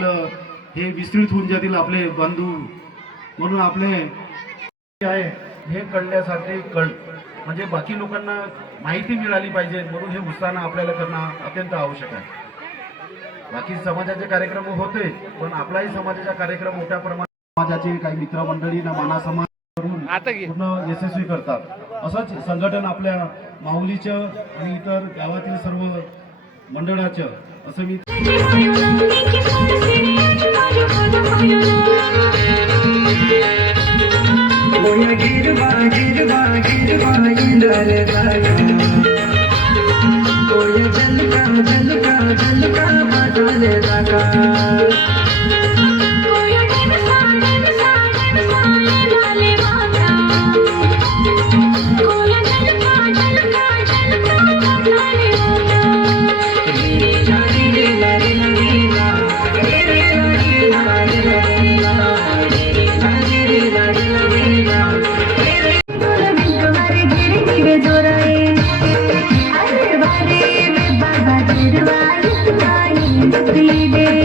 आपलं हे विस्तृत होऊन जातील आपले बंधू, म्हणून आपले आहे हे कळण्यासाठी म्हणजे बाकी लोकांना माहिती मिळाली पाहिजे, म्हणून हे उत्साहानं आपल्याला करणं अत्यंत आवश्यक आहे. बाकी समाजाचे कार्यक्रम होते, पण आपलाही समाजाचा कार्यक्रम मोठ्या प्रमाणात समाजाचे काही मित्रमंडळींना मानासन्मान करून पूर्ण यशस्वी करतात. असंच संघटन आपल्या माऊलीचं आणि इतर गावातील सर्व मंडळाचं असं मी Baby